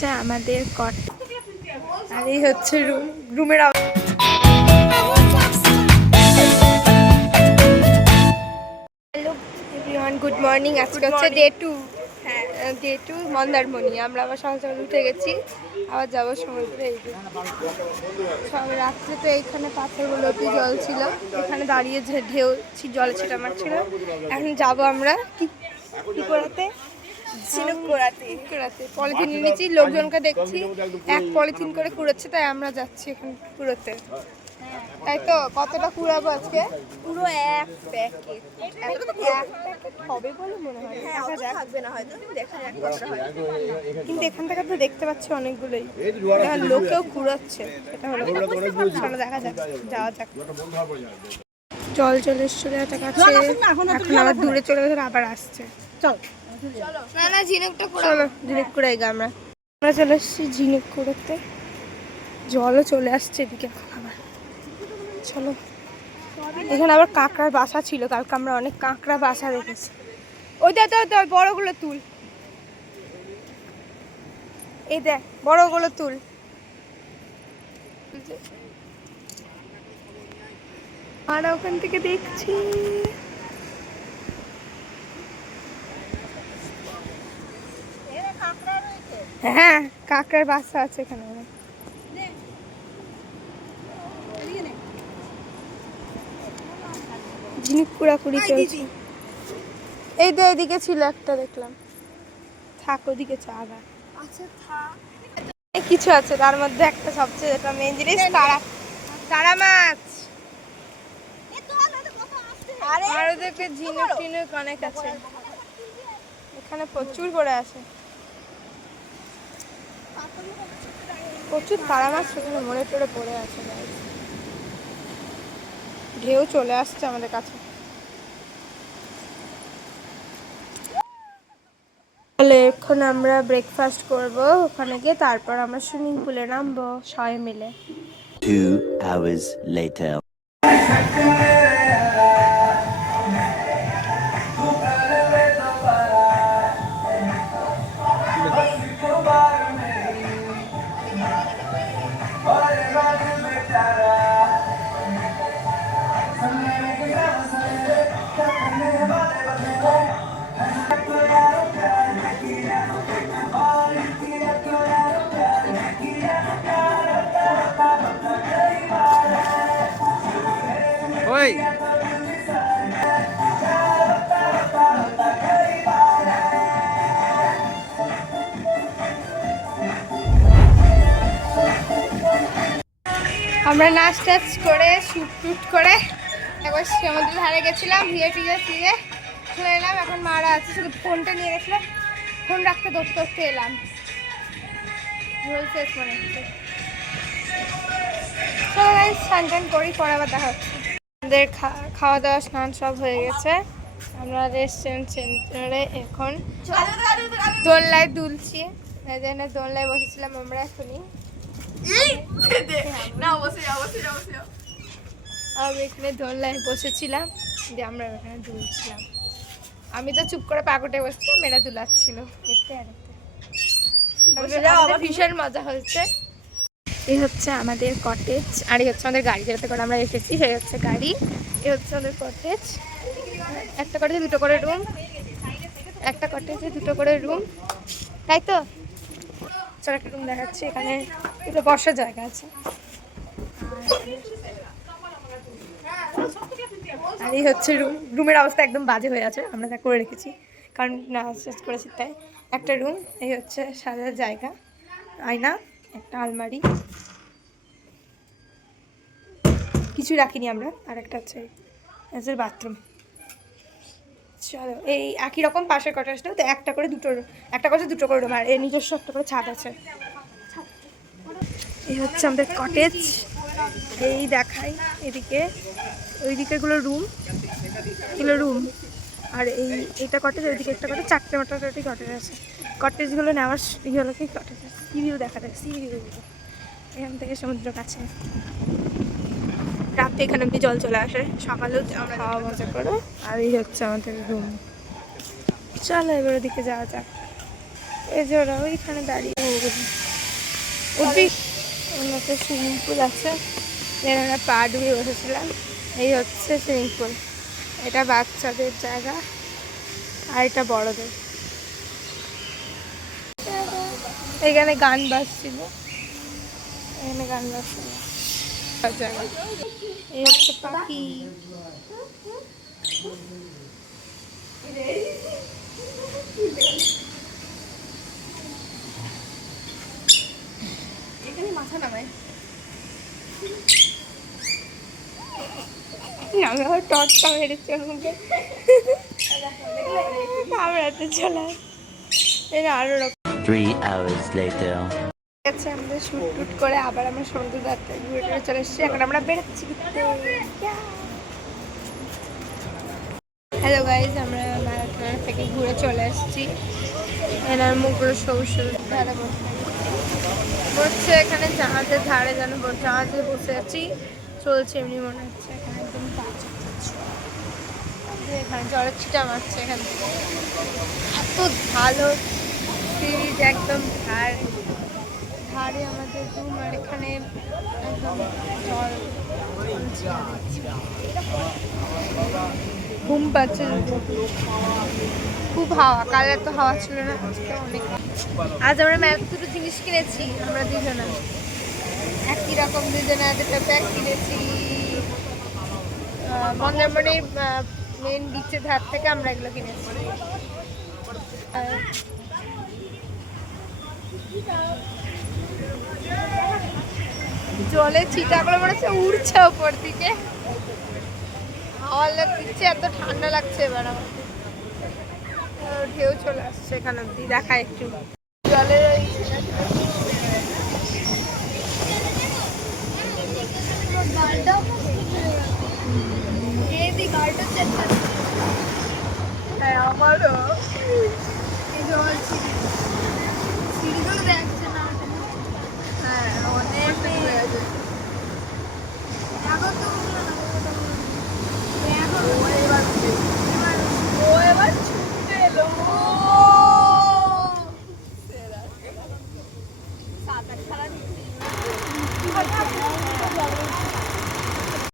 হচ্ছে আমাদের কট, আর এই হচ্ছে রুমের। Hello everyone, good morning. আজকে হচ্ছে ডে 2। হ্যাঁ, ডে 2 মন্দারমণি। আমরা আবার সকাল সকাল উঠে গেছি, আবার যাবো সমুদ্রে। এই সব রাত্রে তো এইখানে পাথরগুলোতে জল ছিল, এখানে দাঁড়িয়ে ঢেউ জলে ছিটা মারছিল। এখন যাবো আমরা কি করাতে, পলিথিন নিয়েছি, লোকজনকে দেখছি এক পলিথিন করে কুড়োচ্ছে, তাই আমরা যাচ্ছি এখন কুড়োতে। তাই তো কতটা কুড়াবো আজকে? পুরো এক প্যাকেট হবে বলে মনে হয়, থাকবে না হয়তো, দেখা যাক কতটা হয়। কিন্তু এখান থেকে তো দেখতে পাচ্ছি অনেকগুলোই, লোকেও কুড়াচ্ছে। সেটা হলো চলো দেখা যাক, যাওয়া যাক। জল চলে এসেছিল একটা কাছে, এখন আবার দূরে চলে গেছে, আবার আসছে। চল না ঝিনুকটা চলো, ঝিনুক কুড়াই গা। আমরা চলে এসেছি ঝিনুক কুড়োতে, জলও চলে আসছে এদিকে আবার। চলো, এখানে আবার কাঁকড়ার বাসা ছিল, কালকে আমরা অনেক কাঁকড়া বাসা দেখেছি। ওই দেখ বড়গুলো তুল, এই দেখ বড়গুলো তুল। আর ওখান থেকে দেখছি হ্যাঁ কাঁকড়ার বাসা আছে এখানে। ঝিনুক কুড়াকুড়ি চলছে। এই তো এদিকে ছিল একটা, দেখলাম। থাক ওদিকে চাগা কিছু আছে, তার মধ্যে একটা সবচেয়ে যেটা মেন জিনিস, তারা মাছ। আর ওদেরকে ঝিনুক টিনুক অনেক আছে, এখানে প্রচুর করে আসে, প্রচুর তারা মাছ সেখানে মরে টরে পড়ে আছে। ঢেউ চলে আসছে আমাদের কাছে। তাহলে এখন আমরা ব্রেকফাস্ট করব ওখানে গিয়ে, তারপর আমরা সুইমিং পুলে নামবো সবাই মিলে। 2 hours later. Oi! আমরা নাচ টাচ করে শুট টুট করে একবার সমুদ্রের ধারে গেছিলাম, ভিজে চলে এলাম। এখন মারা আছে, শুধু ফোনটা নিয়ে গেছিলাম, ফোন রাখতে ধরতে এলাম। শেষ মনে হচ্ছে। চলো গাইস, স্নান টান করি, পরে আবার দেখা হচ্ছে। আমাদের খাওয়া দাওয়া স্নান সব হয়ে গেছে। আমরা রেস্টুরেন্ট সেন্টারে এখন দোলনায় দুলছি, এই জন্য দোলনায় বসেছিলাম আমরা এখনই। আমি এখানে দোলনায় বসেছিলাম, দিয়ে আমরা এখানে দুলছিলাম। আমি তো চুপ করে পাকুটে বসছিলাম, মেয়েরা দুলাচ্ছিল। ভীষণ মজা হয়েছে। এই হচ্ছে আমাদের কটেজ, আর এই হচ্ছে আমাদের গাড়ি, যেটাতে করে আমরা এসেছি সেই হচ্ছে গাড়ি। এই হচ্ছে আমাদের কটেজ। একটা কটেজে দুটো করে রুম, একটা কটেজে দুটো করে রুম, তাই তো। চল একটা রুম দেখাচ্ছি, এখানে দুটো বসার জায়গা আছে। আর এই হচ্ছে রুমের অবস্থা একদম বাজে হয়ে আছে, আমরা তা করে রেখেছি কারণ না শেষ করেছি তাই। একটা রুম, এই হচ্ছে সাজার জায়গা, আয়না, একটা আলমারি, কিছু রাখিনি আমরা। আর একটা হচ্ছে বাথরুম। চলো, এই একই রকম পাশের কটেজটাও তো একটা করে দুটো করে রুম, আর এর নিজস্ব একটা করে ছাদ আছে। এই হচ্ছে আমাদের কটেজ, এই দেখাই এদিকে, ওইদিকেগুলো রুম, এগুলো রুম। আর এইটা কটেজ, ওইদিকে একটা কটেজ, চারটে মোটামুটি কটেজ আছে। কটেজগুলো নেওয়ার হলো কি, কটেজ সি ভিউ দেখা যায়, সি ভিউ এখান থেকে সমুদ্র কাছে। রাতে এখানে অব্দি জল চলে আসে, সকালেও আমরা খাওয়া মজা করো। আর এই হচ্ছে আমাদের রুম। চলো এবার ওদিকে যাওয়া যাক। এই যে ওরা ওইখানে দাঁড়িয়ে উঠবি? একটা সুইমিং পুল আছে, এখানে পা ডুবিয়ে বসেছিলাম। এই হচ্ছে সুইমিং পুল, এটা বাচ্চাদের জায়গা আর এটা বড়দের। এখানে গান বাজছিল, এখানে গান বাজছিল জায়গা। এই হচ্ছে পাখি। এখানে মাথা নামায়। আমি আবার টর্চটা মেরেছি ওর মুখে, কামড়াতে চলে আরো রকম। 3 hours later. আছে আমাদের শুট টুট করে আবার আমরা সমুদ্রদারটা ঘুরে টুরে চলে এসেছি। এখন আমরা বেরোচ্ছি ঘুরতে। হ্যালো গাইজ, আমরা ম্যারাথন থেকে ঘুরে চলে এসেছি। এনার মুখগুলো সবুজ সবুজ ভালো বসছে এখানে জাহাজের ধারে, যেন জাহাজে বসে আছি, চলছে এমনি মনে হচ্ছে। এখানে একদম এখানে জলের ছিটা মারছে এখান থেকে, এত ভালো সিরিজ একদম ধারে আমাদের রুম, আর এখানে একদম জল। ঘুম পাচ্ছে, খুব হাওয়া, কাল এত হাওয়া ছিল না, আজকে অনেক। আজ আমরা দুটো জিনিস কিনেছি, আমরা দুজনে একই রকম, দুজনে দুটো ব্যাগ কিনেছি। মন্দারমণির মেন বিচের ধার থেকে আমরা এগুলো কিনেছি। জলে ছিটাগুলো মনে হচ্ছে উড়ছে ওপর দিকে, হাওয়া দিচ্ছে, এত ঠান্ডা লাগছে। এবার আমাকে ঢেউ চলে আসছে এখানে অব্দি, দেখা একটু জলের ওই আমারও জল সিঁড়িগুলো দেখ।